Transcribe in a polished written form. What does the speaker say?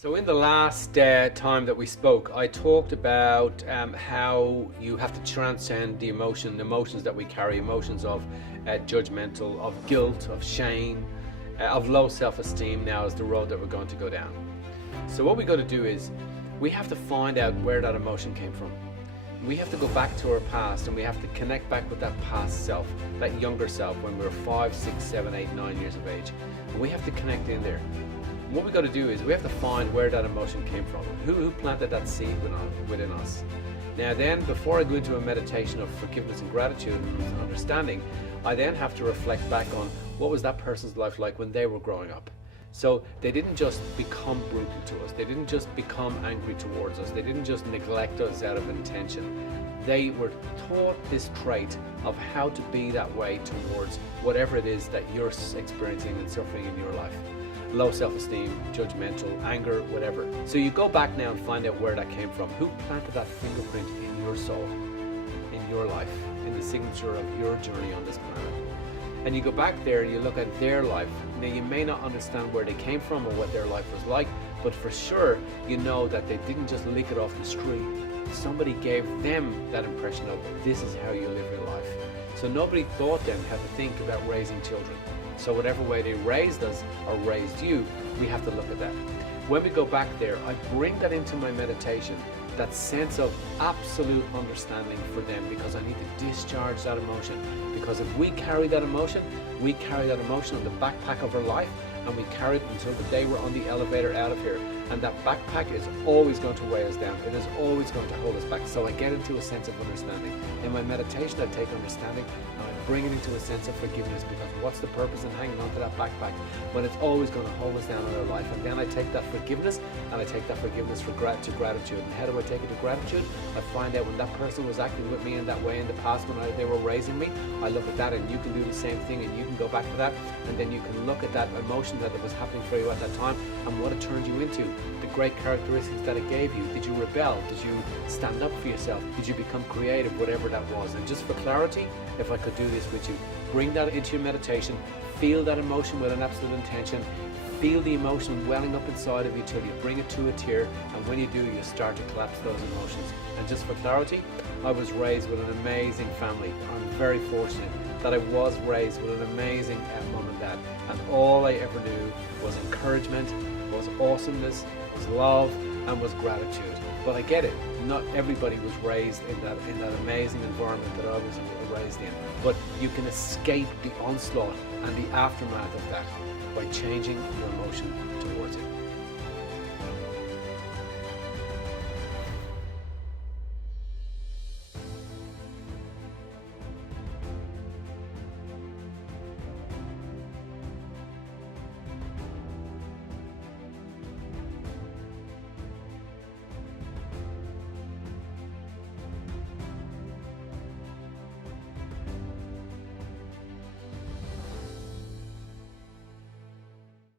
So in the last time that we spoke, I talked about how you have to transcend the emotions that we carry, emotions of judgmental, of guilt, of shame, of low self-esteem now is the road that we're going to go down. So what we got to do is we have to find out where that emotion came from. We have to go back to our past and we have to connect back with that past self, that younger self when we were 5, 6, 7, 8, 9 years of age. And we have to connect in there. What we got to do is we have to find where that emotion came from. Who planted that seed within us? Now then, before I go into a meditation of forgiveness and gratitude and understanding, I then have to reflect back on what was that person's life like when they were growing up. So they didn't just become brutal to us. They didn't just become angry towards us. They didn't just neglect us out of intention. They were taught this trait of how to be that way towards whatever it is that you're experiencing and suffering in your life. Low self-esteem, judgmental, anger, whatever. So you go back now and find out where that came from. Who planted that fingerprint in your soul, in your life, in the signature of your journey on this planet? And you go back there and you look at their life. Now you may not understand where they came from or what their life was like, but for sure you know that they didn't just lick it off the street. Somebody gave them that impression of this is how you live your life. So nobody taught them how to think about raising children. So whatever way they raised us or raised you, we have to look at that. When we go back there, I bring that into my meditation, that sense of absolute understanding for them, because I need to discharge that emotion. Because if we carry that emotion on the backpack of our life, and we carry it until the day we're on the elevator out of here. And that backpack is always going to weigh us down. It is always going to hold us back. So I get into a sense of understanding. In my meditation, I take understanding and I bring it into a sense of forgiveness, because what's the purpose in hanging on to that backpack when it's always going to hold us down in our life? And then I take that forgiveness and I take that forgiveness to gratitude. And how do I take it to gratitude? I find out when that person was acting with me in that way in the past when they were raising me, I look at that, and you can do the same thing, and you can go back to that, and then you can look at that emotion that was happening for you at that time and what it turned you into, the great characteristics that it gave you. Did you rebel? Did you stand up for yourself? Did you become creative? Whatever that was. And just for clarity, if I could do this with you, bring that into your meditation, feel that emotion with an absolute intention, feel the emotion welling up inside of you till you bring it to a tear, and when you do, you start to collapse those emotions. And just for clarity, I was raised with an amazing family. I'm very fortunate that I was raised with an amazing mom and dad, and all I ever knew was encouragement, was awesomeness, was love, and was gratitude. But I get it, not everybody was raised in that amazing environment that I was raised in, but you can escape the onslaught and the aftermath of that by changing your emotion towards it.